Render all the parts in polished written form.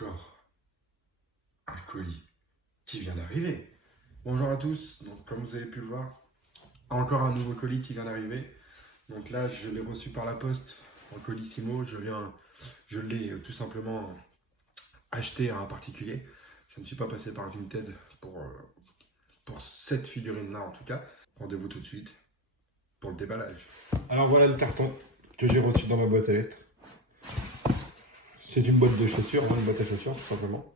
encore un colis qui vient d'arriver. Bonjour à tous, donc comme vous avez pu le voir, encore un nouveau colis qui vient d'arriver. Donc là, je l'ai reçu par la poste en colissimo. Je l'ai tout simplement acheté à un particulier. Je ne suis pas passé par Vinted pour cette figurine-là en tout cas. Rendez-vous tout de suite pour le déballage. Alors voilà le carton que j'ai reçu dans ma boîte à lettres. C'est une boîte de chaussures, une boîte à chaussures tout simplement.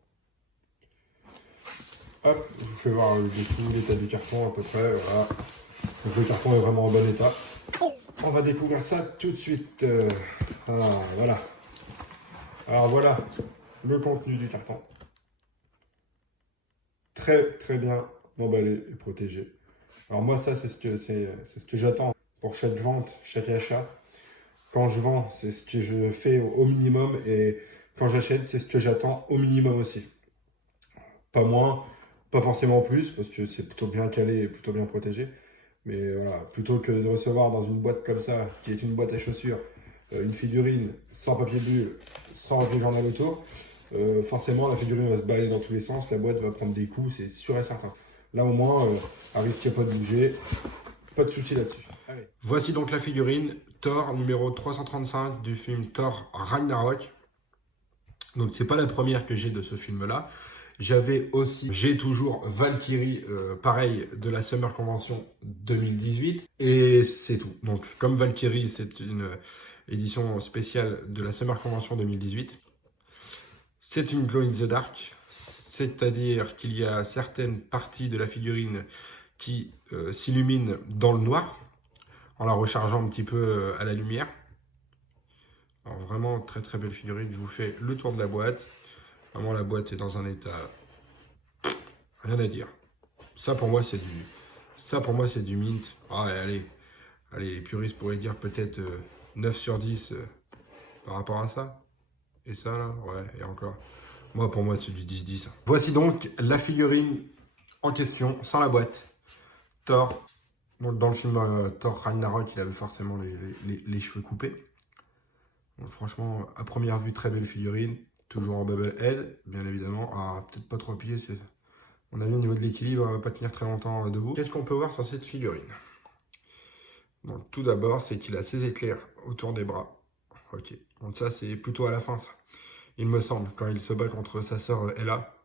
Hop, je vous fais voir le dessous, l'état du carton à peu près, voilà. Donc le carton est vraiment en bon état. On va découvrir ça tout de suite. Voilà. Alors voilà le contenu du carton. Très très bien emballé et protégé. Alors moi ça c'est ce que j'attends pour chaque vente, chaque achat. Quand je vends, c'est ce que je fais au minimum et quand j'achète, c'est ce que j'attends au minimum aussi. Pas moins, pas forcément plus parce que c'est plutôt bien calé et plutôt bien protégé. Mais voilà, plutôt que de recevoir dans une boîte comme ça, qui est une boîte à chaussures, une figurine sans papier bulle, sans papier journal auto, forcément la figurine va se balader dans tous les sens, la boîte va prendre des coups, c'est sûr et certain. Là au moins, elle risque pas de bouger, pas de souci là-dessus. Allez. Voici donc la figurine Thor numéro 335 du film Thor Ragnarok. Donc c'est pas la première que j'ai de ce film-là. J'ai toujours Valkyrie, pareil, de la Summer Convention 2018. Et c'est tout. Donc, comme Valkyrie, c'est une édition spéciale de la Summer Convention 2018. C'est une Glow in the Dark. C'est-à-dire qu'il y a certaines parties de la figurine qui s'illuminent dans le noir, en la rechargeant un petit peu à la lumière. Alors, vraiment, très très belle figurine. Je vous fais le tour de la boîte. Vraiment, la boîte est dans un état... Rien à dire. Ça pour moi c'est du mint. Ah, allez, les puristes pourraient dire peut-être 9 sur 10 par rapport à ça. Et ça là, ouais, et encore. Moi pour moi c'est du 10-10. Voici donc la figurine en question, sans la boîte. Thor. Donc dans le film Thor Ragnarok, il avait forcément les cheveux coupés. Donc franchement, à première vue, très belle figurine. Toujours en bubble head, bien évidemment. Ah, peut-être pas trop appuyé, c'est... On a vu au niveau de l'équilibre, elle va pas tenir très longtemps debout. Qu'est-ce qu'on peut voir sur cette figurine? Donc tout d'abord, c'est qu'il a ses éclairs autour des bras. Ok, donc ça c'est plutôt à la fin ça. Il me semble, quand il se bat contre sa sœur Ella,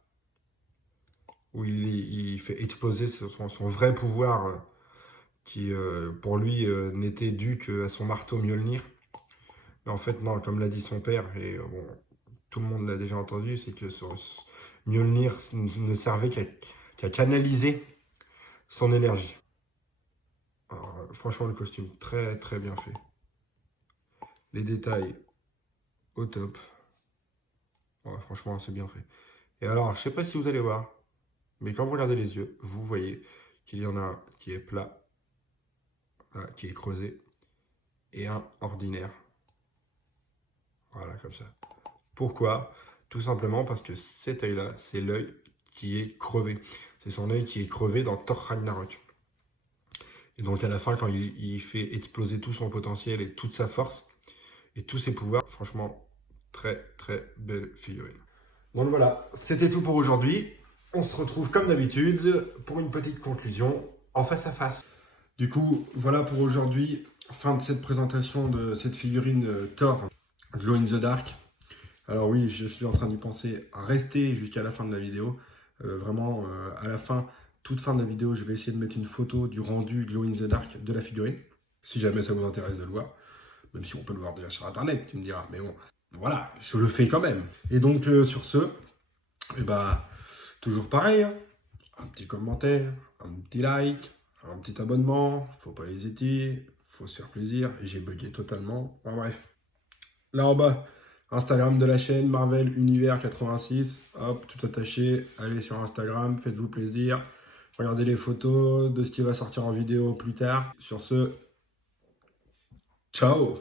où il fait exploser son vrai pouvoir qui pour lui n'était dû qu'à son marteau Mjolnir. Mais en fait non, comme l'a dit son père, et bon, tout le monde l'a déjà entendu, c'est que Mjolnir ne servait qu'à canaliser son énergie. Alors, franchement, le costume très très bien fait. Les détails au top. Ouais, franchement, c'est bien fait. Et alors, je sais pas si vous allez voir, mais quand vous regardez les yeux, vous voyez qu'il y en a un qui est plat, voilà, qui est creusé, et un ordinaire. Voilà, comme ça. Pourquoi? Tout simplement parce que cet œil-là, c'est l'œil qui est crevé. C'est son œil qui est crevé dans Thor Ragnarok. Et donc à la fin, quand il fait exploser tout son potentiel et toute sa force et tous ses pouvoirs, franchement, très très belle figurine. Donc voilà, c'était tout pour aujourd'hui. On se retrouve comme d'habitude pour une petite conclusion en face à face. Du coup, voilà pour aujourd'hui. Fin de cette présentation de cette figurine Thor Glow in the Dark. Alors oui, je suis en train d'y penser à rester jusqu'à la fin de la vidéo. Vraiment, à la fin, toute fin de la vidéo, je vais essayer de mettre une photo du rendu Glow in the Dark de la figurine. Si jamais ça vous intéresse de le voir. Même si on peut le voir déjà sur internet, tu me diras. Mais bon, voilà, je le fais quand même. Et donc, sur ce, et bah, toujours pareil. Hein. Un petit commentaire, un petit like, un petit abonnement. Faut pas hésiter, faut se faire plaisir. Et j'ai bugué totalement. Enfin bref. Là en bas, Instagram de la chaîne, Marvel Univers 86. Hop, tout attaché. Allez sur Instagram, faites-vous plaisir. Regardez les photos de ce qui va sortir en vidéo plus tard. Sur ce, ciao!